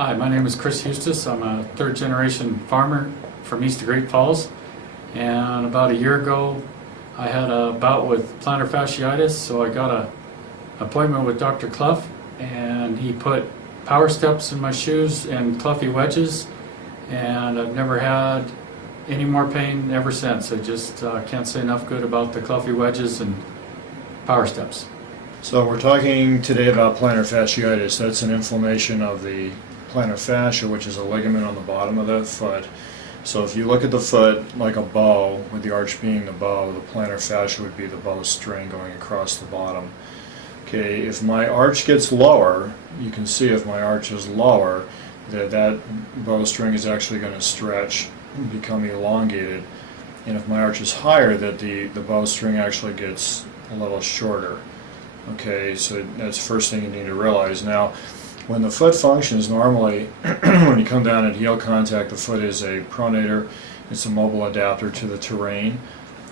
Hi, my name is Chris Hustis. I'm a third generation farmer from east of Great Falls. And about a year ago, I had a bout with plantar fasciitis, so I got an appointment with Dr. Clough, and he put power steps in my shoes and Cloughie wedges, and I've never had any more pain ever since. I just can't say enough good about the Cloughie wedges and power steps. So we're talking today about plantar fasciitis. That's an inflammation of the plantar fascia, which is a ligament on the bottom of the foot. So if you look at the foot like a bow, with the arch being the bow, the plantar fascia would be the bowstring going across the bottom. Okay, if my arch gets lower, you can see if my arch is lower, that bowstring is actually going to stretch and become elongated. And if my arch is higher, that the bowstring actually gets a little shorter. Okay, so that's the first thing you need to realize. Now, when the foot functions normally, when you come down at heel contact, the foot is a pronator. It's a mobile adapter to the terrain,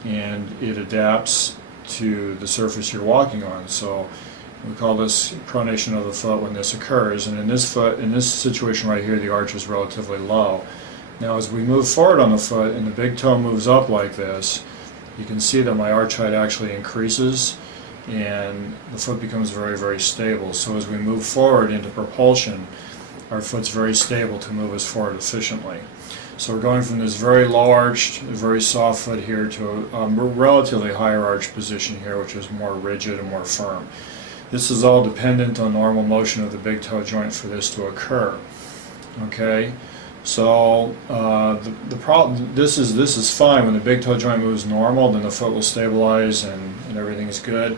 and it adapts to the surface you're walking on. So we call this pronation of the foot when this occurs. And in this situation right here, the arch is relatively low. Now, as we move forward on the foot and the big toe moves up like this, you can see that my arch height actually increases, and the foot becomes very, very stable. So as we move forward into propulsion, our foot's very stable to move us forward efficiently. So we're going from this very low arched, very soft foot here to a relatively higher arch position here, which is more rigid and more firm. This is all dependent on normal motion of the big toe joint for this to occur. Okay, so the problem, this is fine. When the big toe joint moves normal, then the foot will stabilize and everything's good.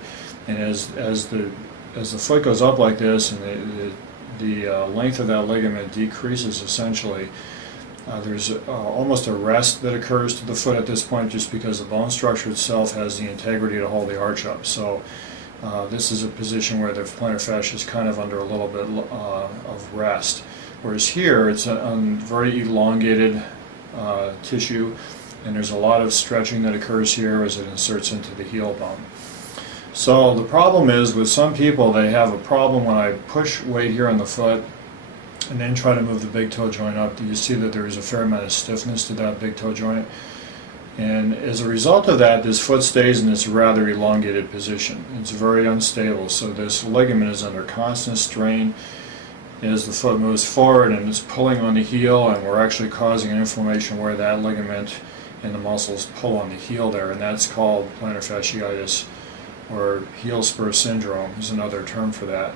And as the foot goes up like this and the length of that ligament decreases, essentially, there's almost a rest that occurs to the foot at this point, just because the bone structure itself has the integrity to hold the arch up. So this is a position where the plantar fascia is kind of under a little bit of rest. Whereas here, it's a very elongated tissue, and there's a lot of stretching that occurs here as it inserts into the heel bone. So the problem is, with some people, they have a problem when I push weight here on the foot and then try to move the big toe joint up. You see that there is a fair amount of stiffness to that big toe joint. And as a result of that, this foot stays in this rather elongated position. It's very unstable, so this ligament is under constant strain as the foot moves forward, and it's pulling on the heel, and we're actually causing an inflammation where that ligament and the muscles pull on the heel there, and that's called plantar fasciitis, or heel spur syndrome is another term for that.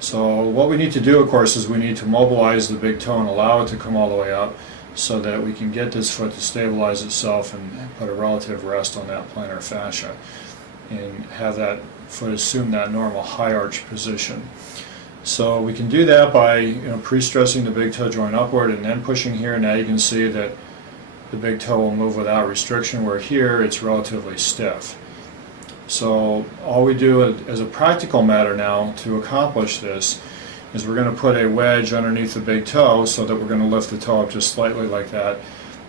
So what we need to do, of course, is we need to mobilize the big toe and allow it to come all the way up so that we can get this foot to stabilize itself and put a relative rest on that plantar fascia and have that foot assume that normal high arch position. So we can do that by pre-stressing the big toe joint upward and then pushing here. Now you can see that the big toe will move without restriction, where here it's relatively stiff. So all we do as a practical matter now to accomplish this is we're going to put a wedge underneath the big toe so that we're going to lift the toe up just slightly like that,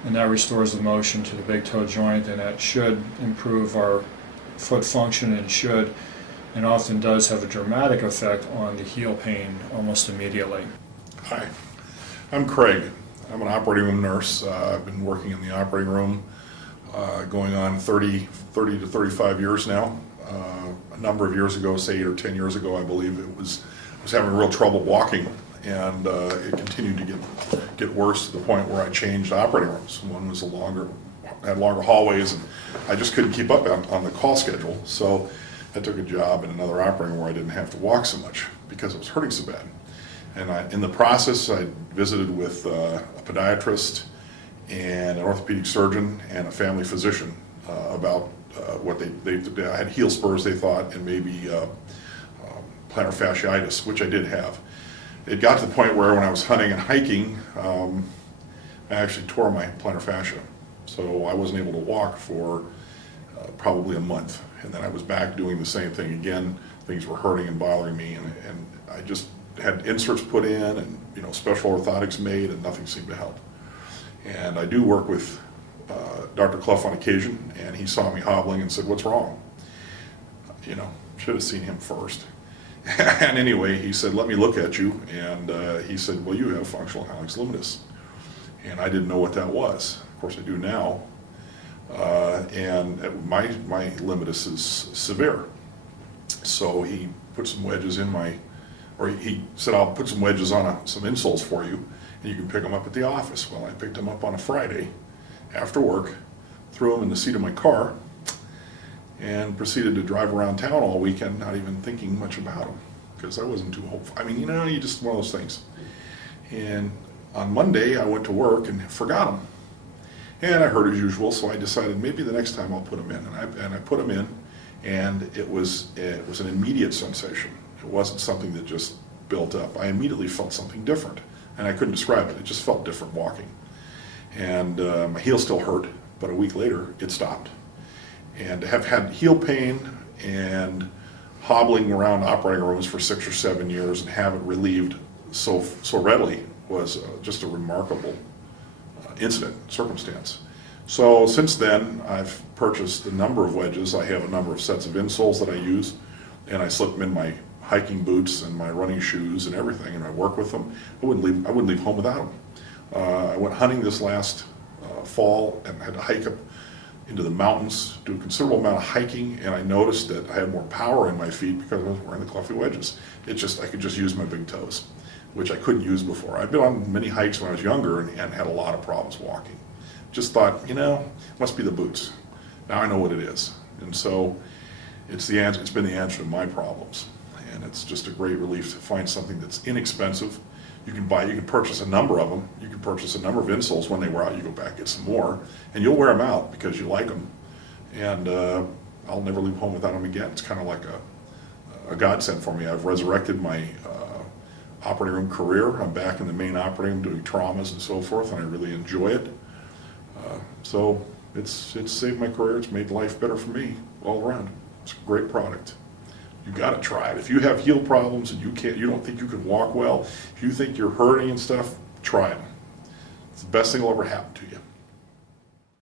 and that restores the motion to the big toe joint, and that should improve our foot function and should and often does have a dramatic effect on the heel pain almost immediately. Hi, I'm Craig. I'm an operating room nurse. I've been working in the operating room going on 30 to 35 years now. A number of years ago, say 8 or 10 years ago, I believe, I was having real trouble walking, and it continued to get worse to the point where I changed operating rooms. One was had longer hallways, and I just couldn't keep up on the call schedule. So I took a job in another operating room where I didn't have to walk so much because it was hurting so bad. And in the process, I visited with a podiatrist and an orthopedic surgeon and a family physician about what I had heel spurs, they thought, and maybe plantar fasciitis, which I did have. It got to the point where when I was hunting and hiking, I actually tore my plantar fascia. So I wasn't able to walk for probably a month. And then I was back doing the same thing again. Things were hurting and bothering me, and I just had inserts put in and special orthotics made, and nothing seemed to help. And I do work with Dr. Clough on occasion, and he saw me hobbling and said, "What's wrong?" Should have seen him first. And anyway, he said, let me look at you. And he said, well, you have functional hallux limitus. And I didn't know what that was. Of course, I do now. And my limitus is severe. So he put some wedges in he said, I'll put some wedges on some insoles for you, and you can pick them up at the office. Well, I picked them up on a Friday after work, threw them in the seat of my car, and proceeded to drive around town all weekend, not even thinking much about them, because I wasn't too hopeful. I mean, you just one of those things. And on Monday, I went to work and forgot them. And I heard as usual, so I decided maybe the next time I'll put them in. And I put them in, and it was an immediate sensation. It wasn't something that just built up. I immediately felt something different, and I couldn't describe it. It just felt different walking. And my heel still hurt, but a week later, it stopped. And to have had heel pain and hobbling around operating rooms for 6 or 7 years and have it relieved so readily was just a remarkable circumstance. So since then, I've purchased a number of wedges. I have a number of sets of insoles that I use, and I slip them in my hiking boots and my running shoes and everything, and I work with them. I wouldn't leave home without them. I went hunting this last fall and had to hike up into the mountains, do a considerable amount of hiking, and I noticed that I had more power in my feet because I was wearing the Cluffy wedges. I could just use my big toes, which I couldn't use before. I've been on many hikes when I was younger and had a lot of problems walking. Just thought, must be the boots. Now I know what it is. And so it's been the answer to my problems. And it's just a great relief to find something that's inexpensive. You can purchase a number of them. You can purchase a number of insoles. When they wear out, you go back, get some more, and you'll wear them out because you like them. And I'll never leave home without them again. It's kind of like a godsend for me. I've resurrected my operating room career. I'm back in the main operating room doing traumas and so forth, and I really enjoy it. So it's saved my career. It's made life better for me all around. It's a great product. You got to try it. If you have heel problems and you don't think you can walk well, if you think you're hurting and stuff, try them. It's the best thing that'll ever happen to you.